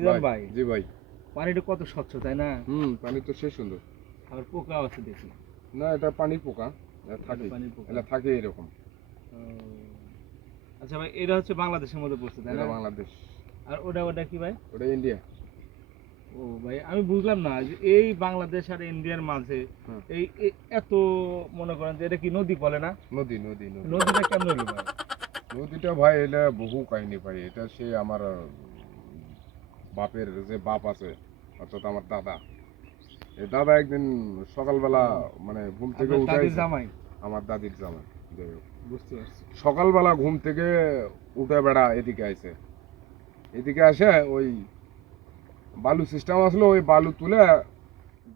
মিজান ভাই, জি ভাই। পানিটা কত স্বচ্ছ তাই না? পানি তো সেই সুন্দর। আবার পোকাও আছে দেখি। না, এটা পানির পোকা। থাকে, পানির পোকা। এটা থাকে এরকম। ও, আচ্ছা ভাই, এটা হচ্ছে বাংলাদেশের মধ্যে পড়ছে তাই এটা না? বাংলাদেশ। আর ওটা কি ভাই? ওটা ইন্ডিয়া। ও ভাই, আমি বুঝলাম না যে এই বাংলাদেশ আর ইন্ডিয়ার মাঝে হুম। এত, মনে করেন যে এটা কি নদী বলে না? নদী নদী নদী। নদীটা কেমন হলো ভাই? নদীটা ভাই এটা বহু কাহিনী ভাই। এটা সে আমার বাপের যে বাপ আছে, অর্থাৎ আমার দাদা। এই দাদা একদিন সকালবেলা মানে ঘুম থেকে আপনার দাদির উঠাইছে। জামাই? আমার দাদির জামাই। যাই হোক, বুঝতে পারছি। সকালবেলা ঘুম থেকে উঠে বেড়া এদিকে আইছে। এদিকে আসে ওই বালু সিস্টেম আসলো, ওই বালু তুলে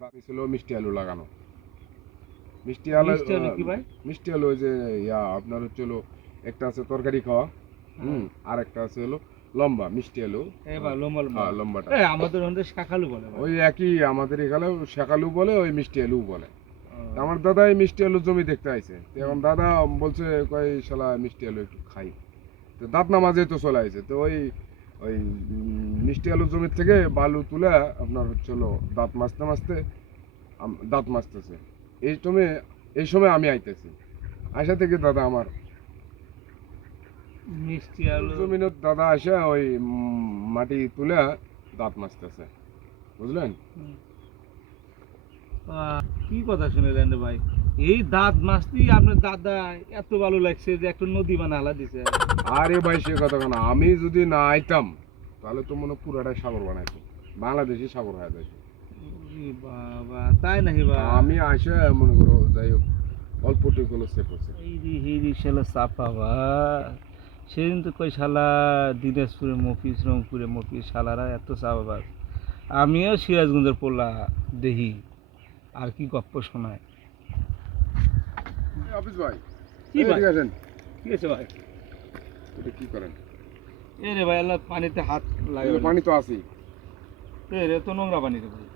দাদি ছিল মিষ্টি আলু লাগানো। মিষ্টি আলু, মিষ্টি হলো কি ভাই? মিষ্টি আলু ওই যে আপনার হচ্ছে হলো, একটা আছে তরকারি খাওয়া, হ্যাঁ। আর একটা আছে হলো লম্বা মিষ্টি আলু। এবার লম্বা লম্বা। হ্যাঁ, লম্বাটা। আমাদের ওখানে শাকালু বলে ভাই। ওই একই, আমাদের এখানে শাকালু বলে, ওই মিষ্টি আলু বলে। ও, তা আমার দাদা এই মিষ্টি আলু জমি দেখতে আইছে। তো এখন দাদা বলছে কই শালা মিষ্টি আলু একটু খাই। তো দাঁত না মাজে তো চলে আইছে। তো ওই ওই মিষ্টি আলু জমির থেকে বালু তুলে আপনার হচ্ছে হলো দাঁত মাজতে মাজতে দাঁত মাজতেছে। এই সময় এই সময় আমি আইতেছি। আইসা থেকে দাদা আমার মিষ্টি আলু। জমিনত দাদা আসে ওই মাটি তুলে দাঁত মাজতেছে, বুঝলেন? কি কথা শুনেলেন রে ভাই? এই দাঁত মাছতেই আপনার দাদা এত ভালো লাগছে যে একটা নদী বানালা দিছে। আরে ভাই, সে কথা কেন, আমি যদি না আইতাম তাহলে তো মনে হয় পুরাটাই সাগর বানাইতো, বাংলাদেশি সাগর হয়ে যাইতো। ওরে বাবা, তাই নাকি ভাই? আমি আসে মনে করো, যাই হোক, অল্পটুকুলো সেফ হচ্ছে। এই রে শালা চাপা ভাই, সেদিন তো কই শালা দিনাজপুরে মফিজ, রংপুরে মফিজ, শালারা এত চাপাবাজ। আমিও সিরাজগঞ্জের পোলা দেখি, আর কি গপ্প শোনায়। অফিস ভাই, কি ভাই? ঠিক আছেন? কি আছে ভাই? এটা কি করেন? এ রে ভাই, আল্লাহ পানিতে হাত লাগে। পানি তো আছেই এ রে, তো নোংরা পানি রে ভাই।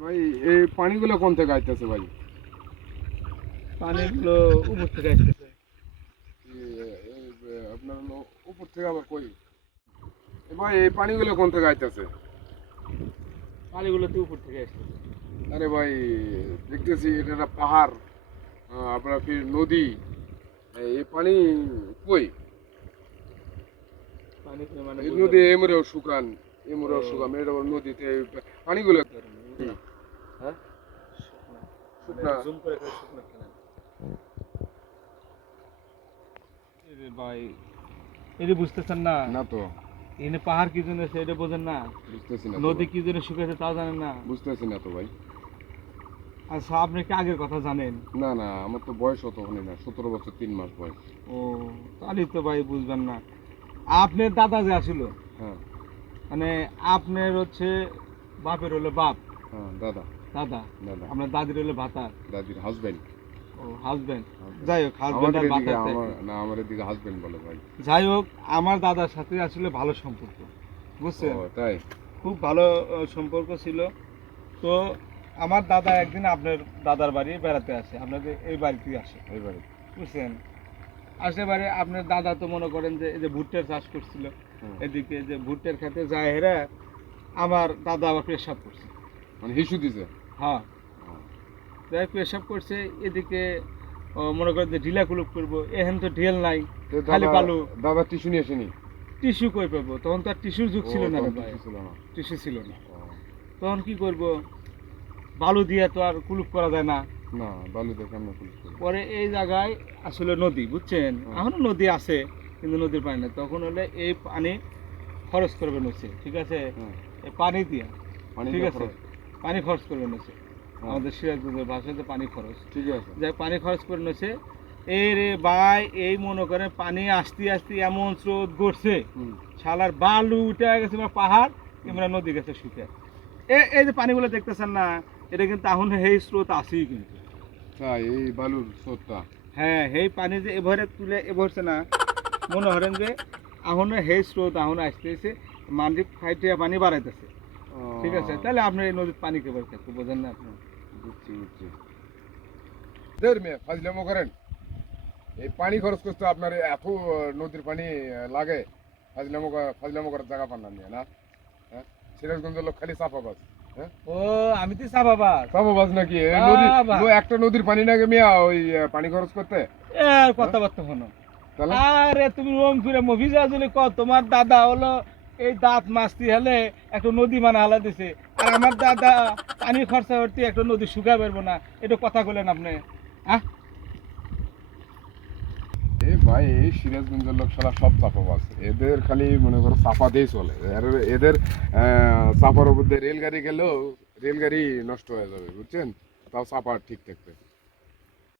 ভাই। এই পানিগুলো কোন থেকে আইতেছে ভাই? পানিগুলো উপর থেকে আসতেছে। আপনার হলো উপর থেকে আবার কই? ভাই এই পানিগুলো কোন থেকে আইতেছে? পানিগুলো তো উপর থেকে আসতেছে। আরে ভাই, দেখতেছি এটা একটা পাহাড়, আপনার ফির নদী। এই পানি কই? পানি তো মানে এই নদী এমরেও শুকান, এমরেও শুকান, এটা আবার নদীতে এই পানিগুলো হ্যাঁ, শুকনা। জুম করে করে শুকনো খেলেন। এই রে ভাই, এটা বুঝতেছেন না? না তো, এখানে পাহাড় কি জন্য আছে এটা বোঝেন না? বুঝতেছি না তো নদী ভাই। কি জন্য শুকাইছে তাও জানেন না? বুঝতেছি না তো ভাই। আচ্ছা, আপনি কি আগের কথা জানেন? না না, আমার তো বয়স অতখানি না, 17 বছর 3 মাস বয়স। ও, তাহলে তো ভাই বুঝবেন না। আপনার দাদা যে আসিল, হ্যাঁ মানে আপনার হচ্ছে বাপের হলো বাপ, হ্যাঁ, দাদা। দাদা, দাদা, আপনার দাদির হলো ভাতা। দাদির হাজবেন্ড। ও, হাজবেন্ড। যাই হোক, হাজবেন্ড আমাদের আর এদিকে ভাতা। আমার এদিকে হাজবেন্ড বলে ভাই। যাই হোক, আমার দাদার সাথে আসলে ভালো সম্পর্ক, বুঝছেন? ও তাই? খুব ভালো সম্পর্ক ছিল। তো আমার দাদা একদিন আপনার দাদার বাড়ি বেড়াতে আসে, আপনাদের এই বাড়িতেই আসে, এইবারে। বুঝছেন? আসে বাড়ি, আপনার দাদা তো মনে করেন যে এই যে ভুট্টার চাষ করছিল, হুম। এদিকে যে ভুট্টার খেতে যায় হেরা, আমার দাদা আবার পেশাব করছে। মানে হিসু দিছে। হ্যাঁ, যাই পেশাব করছে, এদিকে মনে করেন যে ঢিলা কুলুপ করবো, এখন তো ঢেল নাই, তো খালি দাদা, বালু। দাদা টিস্যু নিয়ে আসেনি? টিস্যু কই পাবো, তখন তো আর টিস্যুর যুগ ছিল না রে তখন ভাই, টিস্যু ছিল না। টিস্যু ছিল না। ও, তখন কি করব, বালু দিয়ে তো আর কুলুপ করা যায় না। না, বালু দেখে আমরা পুলিশ করি। পরে এই জায়গায় আসলে নদী, বুঝছেন? হুম। এখনো নদী আছে, কিন্তু নদীর পানি না। তখন হলে এই পানি খরচ করবে নছে, ঠিক আছে? হুম। এই পানি দিয়া, পানি ঠিক দিয়ে আছে, খরচ। পানি খরচ করবে নছে। হ্যাঁ, আমাদের সিরাজগঞ্জের ভাষাতে পানি খরচ। ঠিক আছে। যাই পানি খরচ করে নছে, এই রে ভাই, এই মনে করেন পানি আসতে আসতে এমন স্রোত গড়ছে, হুম। শালার বালু উঠে গেছে বা পাহাড়, কিংবা নদী গেছে শুকে। এই যে পানিগুলো দেখতেছেন না, এটা কিন্তু এখন এই স্রোত আসেই কিন্তু। তাই এই বালুর স্রোতটা? হ্যাঁ, এই পানি যে এভাবে তুলে এভরছে না, মনে করেন যে এখন এই স্রোত এখন আসতেছে, মাটি ফাইটিয়া পানি বাড়াইতেছে, ঠিক আছে? তাহলে আপনার এই নদীর পানি কেবল খেতে বোঝেন না আপনি? বুঝছি বুঝছি। দের মেয়ে ফাজলামো করেন। এই পানি খরচ করতে আপনার এত নদীর পানি লাগে? ফাজলামো করার জায়গা পান না নিয়ে না। হ্যাঁ, সিরাজগঞ্জের লোক খালি চাপাবাজ। হ্যাঁ, ও আমি তো চাপাবাজ। চাপাবাজ নাকি? বাবা। একটা নদীর পানি নাকি মিয়া ওই পানি খরচ করতে এর কথাবার্তা শোনো। তাহলে আরে তুমি রং ফিরে মফিজা যদি ক তোমার দাদা হলো এই দাঁত মাছতি হলে একটা নদী মানে হালা দিছে, আর আমার দাদা পানি খরচা করতে একটা নদী শুকা পারবো না, এটা কথা বলেন আপনি? আহ ভাই এই সিরাজগঞ্জের লোক সারা সব চাপাবাজ, এদের খালি মনে করো চাপা দিয়েই চলে। এদের চাপার উপর দিয়ে রেলগাড়ি গেলেও রেলগাড়ি নষ্ট হয়ে যাবে, বুঝছেন, তাও চাপা ঠিক থাকবে।